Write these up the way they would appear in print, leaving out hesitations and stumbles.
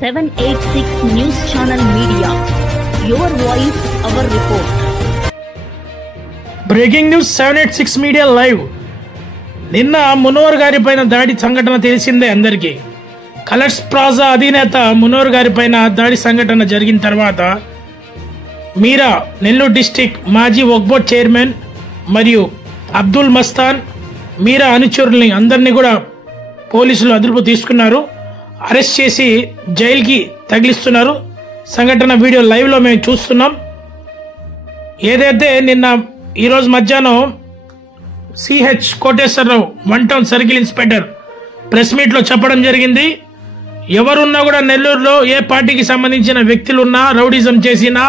786 News Channel Media. Your voice, our report. Breaking news 786 media live. నిన్న మునవర్ గారి పైన దాడి సంఘటన తెలిసిందే అందరికీ. కలర్స్ ప్లాజా అధినేత మునవర్ గారి పైన దాడి సంఘటన జరిగిన తర్వాత మీరా నెల్లూరు డిస్టిక్ మాజీ వక్ఫ్ బోర్డ్ చైర్మన్ మరియు అబ్దుల్ మస్తాన్ మీరా అనుచరుల్ని అందరినీ కూడా పోలీసులు అదుపు తీసుకున్నారు. అరెస్ట్ చేసి జైలుకి తగిలిస్తున్నారు. సంఘటన వీడియో లైవ్ లో మేము చూస్తున్నాం. ఏదైతే నిన్న ఈరోజు మధ్యాహ్నం CH Koteswararao 1 town circle inspector press meet లో చెప్పడం జరిగింది, ఎవరున్నా కూడా నెల్లూరులో ఏ పార్టీకి సంబంధించిన వ్యక్తులున్నా, రౌడీజం చేసినా,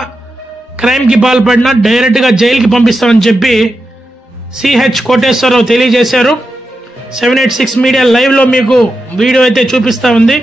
క్రైమ్ కి పాల్పడినా డైరెక్ట్ గా జైలుకి పంపిస్తామని చెప్పి సిహెచ్ కోటేశ్వరరావు తెలియజేశారు. 786 మీడియా లైవ్ లో మీకు వీడియో అయితే చూపిస్తా ఉంది.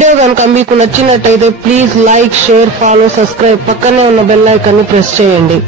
వీడియో కనుక మీకు నచ్చినట్టయితే please like, share, follow, subscribe, పక్కనే ఉన్న బెల్ ఐకాన్ ని ప్రెస్ చేయండి.